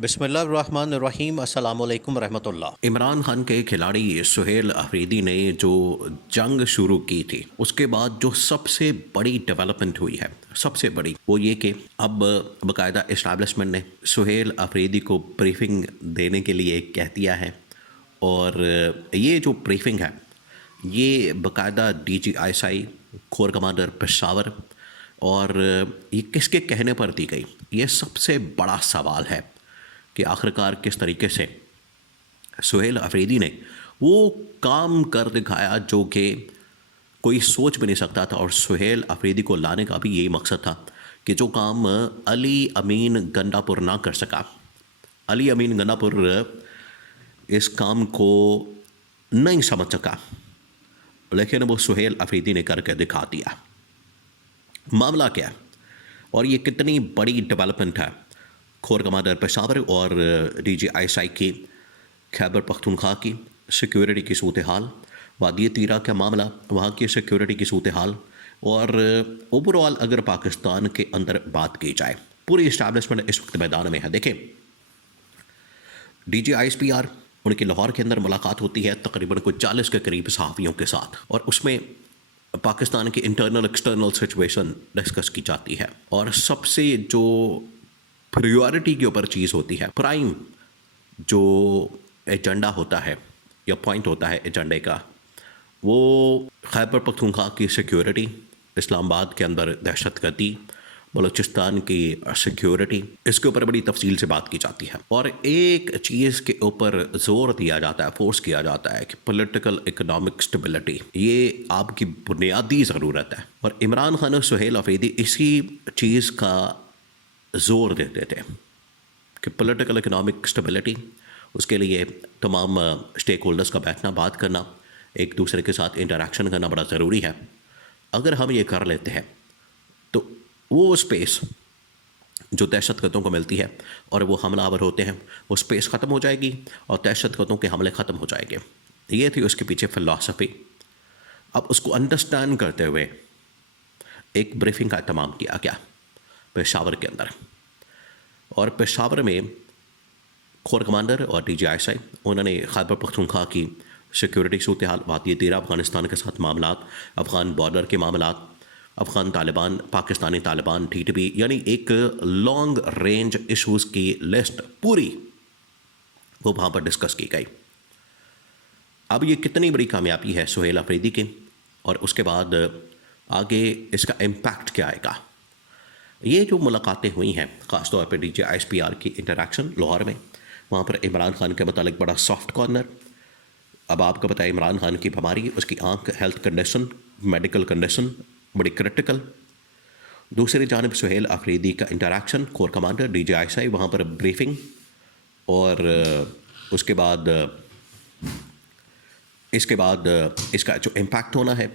बिस्मिल्लाहिर्रहमानिर्रहीम अस्सलामु अलैकुम रहमतुल्लाह। इमरान खान के खिलाड़ी सुहेल अफरीदी ने जो जंग शुरू की थी उसके बाद जो सबसे बड़ी डेवलपमेंट हुई है, सबसे बड़ी वो ये कि अब बाकायदा इस्टेब्लिशमेंट ने सुहेल अफरीदी को ब्रीफिंग देने के लिए कह दिया है। और ये जो ब्रीफिंग है ये बाकायदा DGISI कोर कमांडर पेशावर और ये किसके कहने पर दी गई, ये सबसे बड़ा सवाल है कि आखिरकार किस तरीके से सुहेल अफरीदी ने वो काम कर दिखाया जो कि कोई सोच भी नहीं सकता था। और सुहेल अफरीदी को लाने का भी यही मकसद था कि जो काम अली अमीन गंडापुर ना कर सका, अली अमीन गंडापुर इस काम को नहीं समझ सका, लेकिन वो सुहेल अफरीदी ने करके दिखा दिया। मामला क्या है और ये कितनी बड़ी डेवलपमेंट है कोर कमांडर पेशावर और DGISI की खैबर पख्तूनख्वा की सिक्योरिटी की सूरत हाल, वादी तीरा का मामला, वहाँ की सिक्योरिटी की सूरत हाल, और ओवरऑल अगर पाकिस्तान के अंदर बात की जाए, पूरी इस्टेब्लिशमेंट इस वक्त मैदान में है। देखें, DGISPR उनकी लाहौर के अंदर मुलाकात होती है तकरीबन कोई 40 के करीब सहाफ़ियों के साथ, और उसमें पाकिस्तान की इंटरनल एक्सटर्नल सिचुएशन डिस्कस की जाती है। और सबसे जो प्रायोरिटी के ऊपर चीज़ होती है, प्राइम जो एजेंडा होता है या पॉइंट होता है एजेंडे का, वो खैबर पख्तूनख्वा की सिक्योरिटी, इस्लामाबाद के अंदर दहशतगर्दी, बलूचिस्तान की सिक्योरिटी, इसके ऊपर बड़ी तफसील से बात की जाती है। और एक चीज़ के ऊपर जोर दिया जाता है, फोर्स किया जाता है कि पॉलिटिकल इकोनॉमिक स्टेबिलिटी ये आपकी बुनियादी ज़रूरत है। और इमरान खान और सुहेल अफरीदी इसी चीज़ का ज़ोर देते थे कि पॉलिटिकल इकोनॉमिक स्टेबिलिटी, उसके लिए तमाम स्टेक होल्डर्स का बैठना, बात करना, एक दूसरे के साथ इंटरेक्शन करना बड़ा ज़रूरी है। अगर हम ये कर लेते हैं तो वो स्पेस जो दहशतगर्दों को मिलती है और वो हमलावर होते हैं, वो स्पेस ख़त्म हो जाएगी और दहशतगर्दों के हमले ख़त्म हो जाएंगे। ये थी उसके पीछे फ़िलॉसफ़ी। अब उसको अंडरस्टैंड करते हुए एक ब्रीफिंग का एहतमाम किया गया पेशावर के अंदर, और पेशावर में कोर कमांडर और DGISI उन्होंने खैबर पख्तूनख्वा की सिक्योरिटी सूरत हाल, वादी तीरा, अफ़गानिस्तान के साथ मामलात, अफ़गान बॉर्डर के मामलात, अफ़गान तालिबान, पाकिस्तानी तालिबान, TTP, यानी एक लॉन्ग रेंज इशूज़ की लिस्ट पूरी वो वहाँ पर डिस्कस की गई। अब ये कितनी बड़ी कामयाबी है सुहेल अफरीदी की, और उसके बाद आगे इसका इम्पैक्ट क्या आएगा। ये जो मुलाकातें हुई हैं, ख़ास तौर पर DGISPR की इंटरेक्शन लाहौर में, वहाँ पर इमरान खान के मतलब बड़ा सॉफ्ट कॉर्नर। अब आपको पता है इमरान खान की बीमारी, उसकी आंख हेल्थ कंडीशन, मेडिकल कंडीशन बड़ी क्रिटिकल। दूसरी जानब सुहेल अफरीदी का इंटरेक्शन, कोर कमांडर DGISI, वहाँ पर ब्रीफिंग, और उसके बाद इसके बाद इसका जो इम्पैक्ट होना है,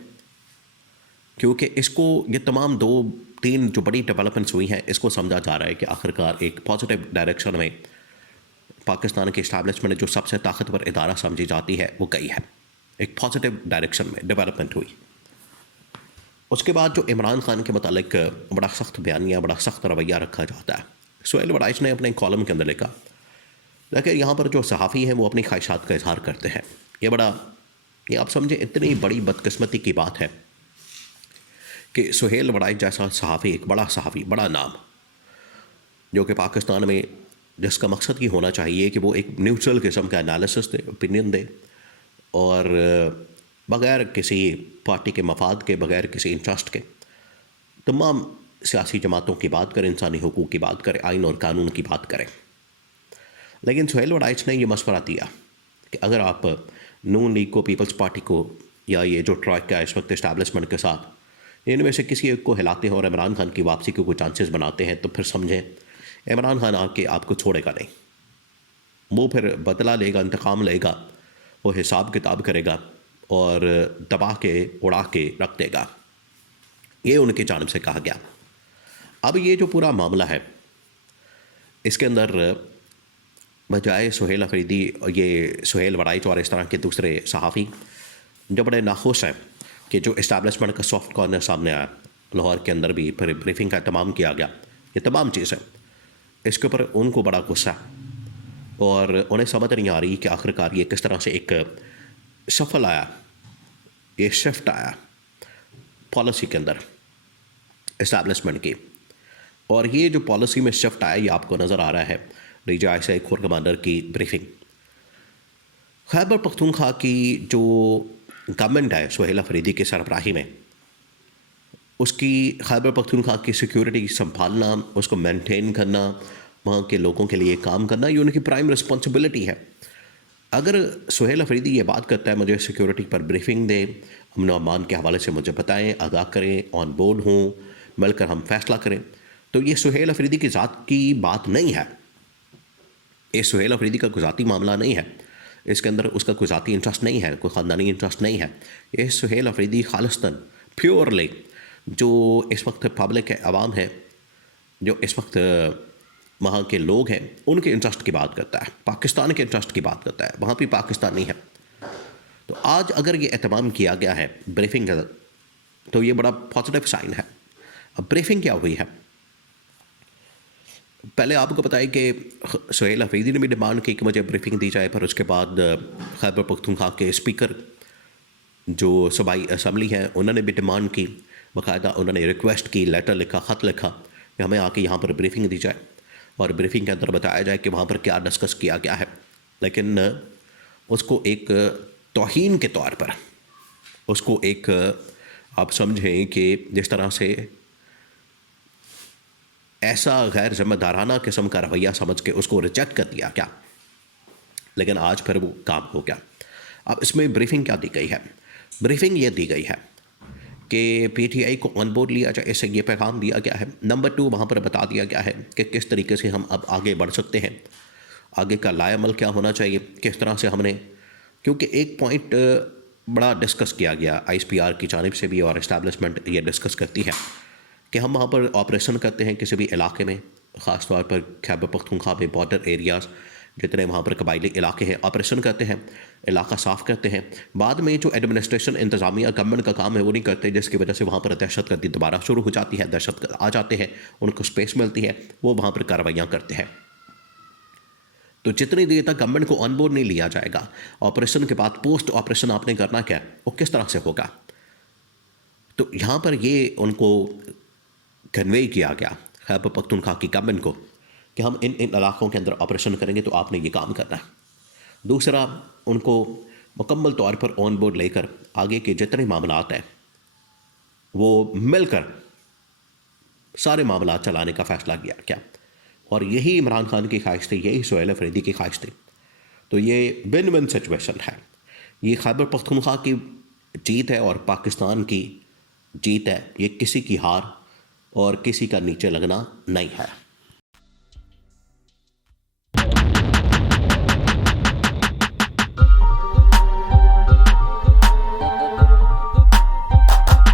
क्योंकि इसको ये तमाम 2-3 जो बड़ी डेवलपमेंट्स हुई हैं, इसको समझा जा रहा है कि आखिरकार एक पॉजिटिव डायरेक्शन में पाकिस्तान के इस्टेब्लिशमेंट जो सबसे ताकतवर इदारा समझी जाती है वो गई है, एक पॉजिटिव डायरेक्शन में डेवलपमेंट हुई। उसके बाद जो इमरान खान के मतलब बड़ा सख्त बयानिया, बड़ा सख्त रवैया रखा जाता है। सुहेल वड़ाइच ने अपने कॉलम के अंदर लिखा, लेकिन यहाँ पर जो सहाफ़ी हैं वो अपनी ख्वाहिशात का इजहार करते हैं। ये आप समझें इतनी बड़ी बदकिस्मती की बात है कि सुहेल वड़ाइच जैसा सहाफ़ी, एक बड़ा सहाफ़ी, बड़ा नाम, जो कि पाकिस्तान में जिसका मकसद ये होना चाहिए कि वो एक न्यूट्रल किस्म का एनालिसिस दे, ओपिनियन दे, और बग़ैर किसी पार्टी के मफाद के, बग़ैर किसी इंटरेस्ट के तमाम सियासी जमातों की बात करें, इंसानी हुकूक की बात करें, आइन और कानून की बात करें। लेकिन सुहेल वड़ाइच ने यह मशवरा दिया कि अगर आप नून लीग को, पीपल्स पार्टी को, या ये जो ट्रॉयका का इस वक्त इस्टेब्लिशमेंट के साथ, इनमें से किसी एक को हिलाते हैं और इमरान खान की वापसी के कोई चांसेस बनाते हैं, तो फिर समझें इमरान खान आपको छोड़ेगा नहीं। वो फिर बदला लेगा, इंतकाम लेगा, वो हिसाब किताब करेगा और दबा के उड़ा के रख देगा। ये उनकी जानिब से कहा गया। अब ये जो पूरा मामला है, इसके अंदर बजाय सुहेल अफरीदी, ये सुहेल वड़ाइच और इस तरह के दूसरे सहाफ़ी जो बड़े नाखुश हैं कि जो इस्टेब्लिशमेंट का सॉफ्ट कॉर्नर सामने आया, लाहौर के अंदर भी फिर ब्रीफिंग का तमाम किया गया, ये तमाम चीज़ें, इसके ऊपर उनको बड़ा गुस्सा है। और उन्हें समझ नहीं आ रही कि आखिरकार ये किस तरह से एक सफल आया, ये शिफ्ट आया पॉलिसी के अंदर इस्टेब्लिशमेंट की। और ये जो पॉलिसी में शिफ्ट आया ये आपको नज़र आ रहा है DGI कोर कमांडर की ब्रीफिंग। खैबर पख्तूनख्वा की जो गवर्नमेंट है सुहेल अफरीदी के सरबराही में, उसकी खैबर पख्तूनख्वा की सिक्योरिटी संभालना, उसको मेंटेन करना, वहाँ के लोगों के लिए काम करना, ये उनकी प्राइम रिस्पॉन्सिबिलिटी है। अगर सुहेल अफरीदी ये बात करता है मुझे सिक्योरिटी पर ब्रीफिंग दें, अमन और अमान के हवाले से मुझे बताएं, आगाह करें, ऑन बोर्ड हों, मिलकर हम फैसला करें, तो ये सुहेल अफरीदी की ज़ात की बात नहीं है। ये सुहेल अफरीदी का कोई ज़ाती मामला नहीं है, इसके अंदर उसका कोई ज़ाती इंटरेस्ट नहीं है, कोई ख़ानदानी इंटरेस्ट नहीं है। ये सुहेल अफरीदी खालिस्तन प्योरली जो इस वक्त पब्लिक है, आवाम है, जो इस वक्त वहाँ के लोग हैं, उनके इंटरेस्ट की बात करता है, पाकिस्तान के इंटरेस्ट की बात करता है। वहाँ भी पाकिस्तान नहीं है। तो आज अगर ये एहतमाम किया गया है ब्रीफिंग का, तो ये बड़ा पॉजिटिव साइन है। अब ब्रीफिंग क्या हुई है, पहले आपको बताया कि सुहेल अफरीदी ने भी डिमांड की कि मुझे ब्रीफिंग दी जाए, पर उसके बाद खैबर पख्तूनख्वा के स्पीकर जो सूबाई असम्बली है उन्होंने भी डिमांड की, बाकायदा उन्होंने रिक्वेस्ट की, लेटर लिखा, ख़त लिखा कि हमें आके यहाँ पर ब्रीफिंग दी जाए और ब्रीफिंग के अंदर बताया जाए कि वहाँ पर क्या डिस्कस किया गया है। लेकिन उसको एक तौहीन के तौर पर, उसको एक आप समझें कि जिस तरह से ऐसा गैर जिम्मेदाराना किस्म का रवैया समझ के उसको रिजेक्ट कर दिया क्या। लेकिन आज फिर वो काम हो गया। अब इसमें ब्रीफिंग क्या दी गई है, ब्रीफिंग ये दी गई है कि PTI को ऑन बोर्ड लिया जाए, इससे ये पैगाम दिया गया है। नंबर 2, वहाँ पर बता दिया गया है कि किस तरीके से हम अब आगे बढ़ सकते हैं, आगे का लाएमल क्या होना चाहिए, किस तरह से हमने, क्योंकि एक पॉइंट बड़ा डिस्कस किया गया ISPR की जानिब से भी और इस्टेब्लिशमेंट ये डिस्कस करती है कि हम वहाँ पर ऑपरेशन करते हैं किसी भी इलाके में, ख़ास तौर पर खैबर पख्तूनख्वा में बॉर्डर एरियाज़ जितने वहाँ पर कबायली इलाके हैं, ऑपरेशन करते हैं, इलाका साफ़ करते हैं। बाद में जो एडमिनिस्ट्रेशन, इंतज़ामिया, गवर्नमेंट का काम है वो नहीं करते, जिसकी वजह से वहाँ पर दहशतगर्दी दोबारा शुरू हो जाती है, दहशतगर्द आ जाते हैं, उनको स्पेस मिलती है, वो वहाँ पर कार्रवाइयाँ करते हैं। तो जितनी देर तक गवर्नमेंट को ऑन बोर्ड नहीं लिया जाएगा, ऑपरेशन के बाद पोस्ट ऑपरेशन आपने करना क्या, वो किस तरह से होगा। तो यहाँ पर ये उनको कन्वे किया गया खैबर पख्तूनख्वा की गवर्नमेंट को कि हम इन इलाकों के अंदर ऑपरेशन करेंगे तो आपने ये काम करना है। दूसरा, उनको मुकम्मल तौर पर ऑन बोर्ड लेकर आगे के जितने मामलात हैं वो मिलकर सारे मामलात चलाने का फ़ैसला किया गया। और यही इमरान खान की ख्वाहिश थी, यही सुहेल अफरीदी की ख्वाहिश थी। तो ये विन विन सिचुएशन है। ये खैबर पख्तूनख्वा की जीत है और पाकिस्तान की जीत है। ये किसी की हार और किसी का नीचे लगना नहीं है।